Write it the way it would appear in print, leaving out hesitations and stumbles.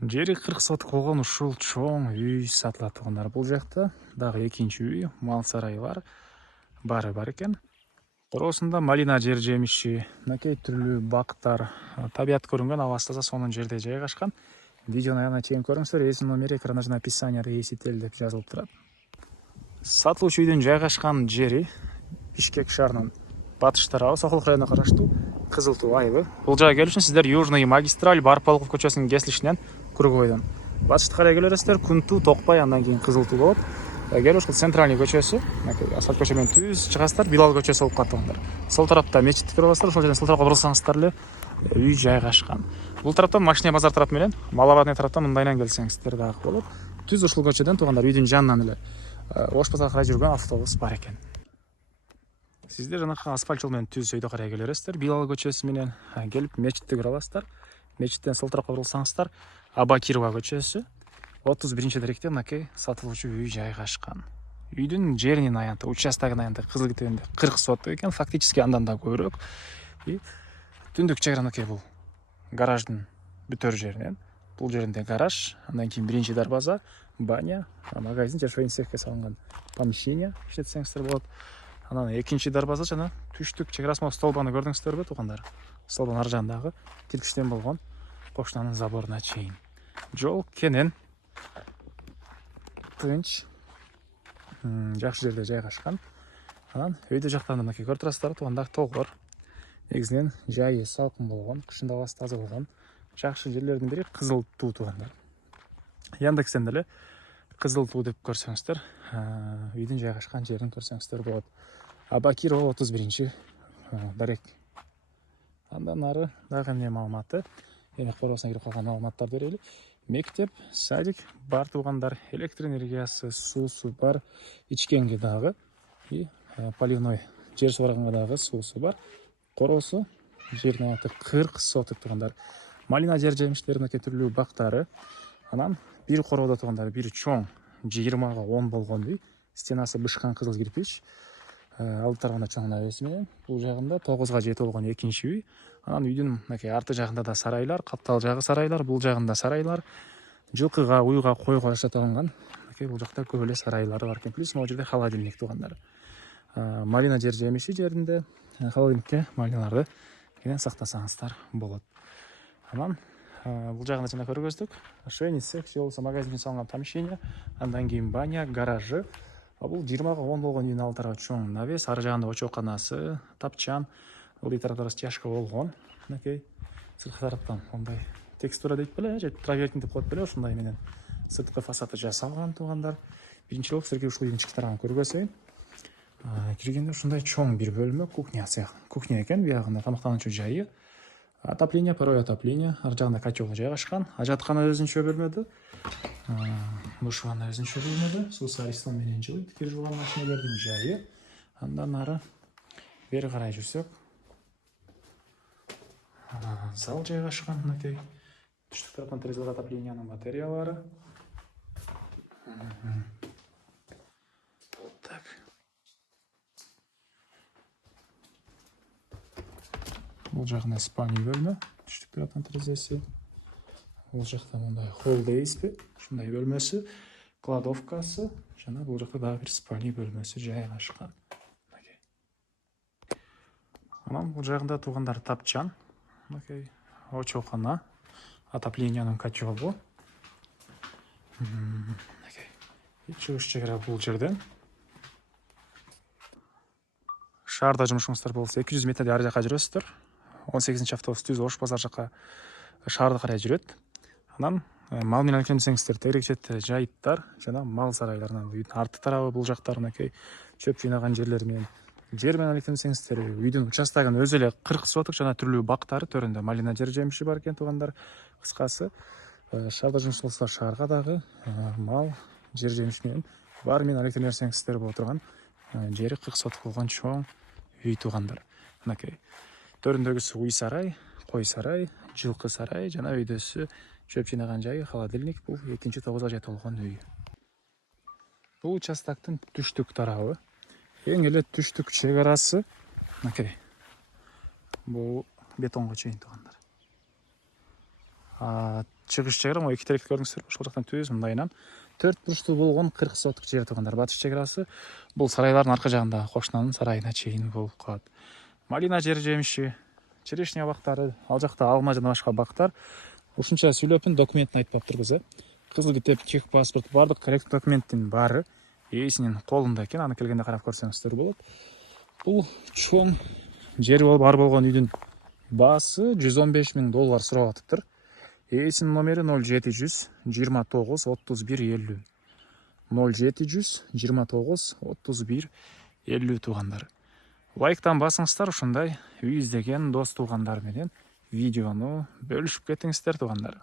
Жери 40 соток болгон ушул чоң үй сатылат туугандар. Бул жакта дагы экинчи үй, мал сарайы бар. Баары бар экен. Короосунда малина жер жемиши, мынакей түрлүү бактар, табият көрүнгөн аба астаса сонун жерде жайгашкан. Видеону аягына чейин көрүңүздөр. Эсин номери экранга жана описанияда эсител деп жазылып турат. Сатылуучу үйдүн жайгашкан жери Бишкек шаарынын батыш тарабы, Сокулук районуна караштуу Кызыл Туу айылы. Бул жайга келүү үчүн сиздер Южный магистраль Барпалыков көчөсүнүн кесилишинен кругойдон батышты карай келе бересиздер. Кунту, Токпай, андан кийин Кызыл Туу болот. Келип ушул Центральный көчөсү, асфальт көчө менен түз чыгасыздар, Билал көчөсү болуп калат туугандар. Сол тарапта мечитти көрүп аласыздар, ошол жерден сол тарапка бурулсаңыздар эле үй жайгашкан. Бул тараптан Машина базар тарапы менен, Маловарный тараптан мындайынан келсеңиздер дагы болот. Түз ушул көчөдөн туугандар үйдүн жанынан эле Ош базарга карай жүргөн автобус бар экен. Сиздер жанакы асфальт жол менен түз өйдө карай келе бересиздер. Билал көчөсү менен келип мечитти көрүп аласыздар. Мечиттен сол тарапка бурулсаңыздар, Абакирова көчөсү 31 даректе мынакей сатылуучу үй жайгашкан. Үйдүн жеринин аянты, участогунун аянты кызыл китебинде 40 соток экен, фактически андан да көбүрөөк. Түндүк чегара мынакей бул гараждын бүтөр жеринен. Бул жеринде гараж, андан кийин биринчи дарбаза, баня, магазин же шойын цехке салынган помещение иштетсеңиздер болот. Анан экинчи дарбаза жана түштүк чегарасы столбаны көрдүңүздөрбү туугандар? Столбанын ар жагындагы кирпичтен болгон кошунанын заборуна чейин. Жол кенен, тынч, жакшы жерде жайгашкан. Анан өйдө жактан мынакей көрүп турасыздар туугандар, тоолор. Негизинен жайы салкын болгон, кышында абасы таза болгон жакшы жерлердин бири Кызыл Туу туугандар. Яндекстен деле Кызыл Туу деп көрсөңүздөр, үйдүн жайгашкан жерин көрсөңүздөр болот. Абакирова 31 дарек. Андан ары дагы эмне маалыматы, эми короосуна кирип калган маалыматтарды берели. Мектеп, садик бар туугандар, электр энергиясы, суусу бар, ичкенге дагы и поливной жер сугарганга дагы суусу бар. Короосу жердин аянты 40 соток туугандар. Малина жер жемиштери, мынакей түрлүү бактары. Анан бир короодо туугандар, бир чоң 20га 10 болгон үй, стенасы бышкан кызыл кирпич. Алды тарабында чоң навеси менен, бул жагында 9га 7 болгон экинчи үй. Анан үйдүн мынакей арты жагында да сарайлар, каптал жагы сарайлар, бул жагында сарайлар. Жылкыга, уйга, койго жашатылган. Мынакей бул жакта көп эле сарайлар бар экен. Плюс могу жерде холодильник туугандар. Малина жер жемиши жеринде холодильникке малиналарды кенен сактасаңыздар болот. Анан бул жагында жана көргөздүк. Шойын цех же болбосо магазин салынган помещение, андан кийин баня, гаражы. Бул 20га 10 болгон үйдүн алды тарабы чоң навес, ары жагында очоканасы, тапчан, ылдый тараптары стяжка болгон. Мынакей сырткы тараптан мындай текстура дейт беле, же травертин деп коет беле, ушундай менен сырткы фасады жасалган туугандар. Биринчи болуп силерге ушул үйдүн ички тарабын көргөзөйүн. Киргенде ушундай чоң бир бөлмө, кухня цех. Кухня экен, биягында тамактануучу жайы. Отопление, паровое отопление, ар жагында котел жайгашкан. Ажаткана өзүнчө бөлмөдө. Душ ванна өзүнчө бөлмөдө. Суусу Аристон менен жылыйт. Кир жууган машинелердин жайы. Андан ары бери карай жүрсөк, зал жайгашкан мынакей. Түштүк тараптан терезелер отоплениянын батареялары. Так. Бул жагында спальный бөлмө, түштүк тараптан терезеси. Бул жакта мындай холл дейсизби? Ушундай бөлмөсү, кладовкасы, жана бул жакта дагы бир спальный бөлмөсү жайгашкан. Анан бул жагында туугандар тапчан, мынакей очокана, отоплениянын котелу. Чыгыш чегара бул жерден. Шаарда жумушуңуздар болсо 200 метрдей ары жака жүрөсүздөр. 18 автобус түз Ош базар жака шаарды карай жүрөт. Анан мал менен алектенсеңиздер, тегерек четте жайыттар жана мал сарайларынан үйдүн арты тарабы бул жактар мынакей чөп жыйнаган жерлер менен. Жер менен алектенсеңиздер, үйдүн участогунун өзү эле 40 соток жана түрлүү бактары, төрүндө малина жер жемиши бар экен туугандар. Кыскасы, шаарда жумуш кылсалар шаарга дагы мал жер жемиш менен баары менен алектенсеңиздер боло турган жери 40 соток болгон чоң үй туугандар. Мынакей төрүндөгүсү уй сарай, кой сарай, жылкы сарай жана өйдөсү чөп жыйнаган жайы, холодильник. Бул экинчи 9га 7 болгон үй. Бул участоктун түштүк тарабы, эң эле түштүк чегарасы мынакей. Бул бетонго чейин туугандар. чыгыш чегара могу 2 теректи көрдүңүздөр. Ошол жактан түз мындайынан 4 бурчтуу болгон 40 соттук жер туугандар. Батыш чегарасы бул сарайлардын арка жагында кошунанын сарайына чейин болуп калат. Малина жер жемиши, черешня бактары, ал жакта алма жана башка бактар. Ушунча сүйлөпүн документин айтып баптырбыз. Кызыл китеп, чек паспорт, бардык корректный документтин баары ээсинин колунда экен. Аны келгенде карап көрсөңүздөр болот. Бул чоң жери бар болгон үйдүн баасы $115,000 сурап атыптыр. Ээсинин номери 0700 29 31 50. 0700 29 31 50 туугандар. Лайктан басыңыздар, ушундай үй издеген дос туугандар менен видеону бөлүшүп кетиңиздер туугандар.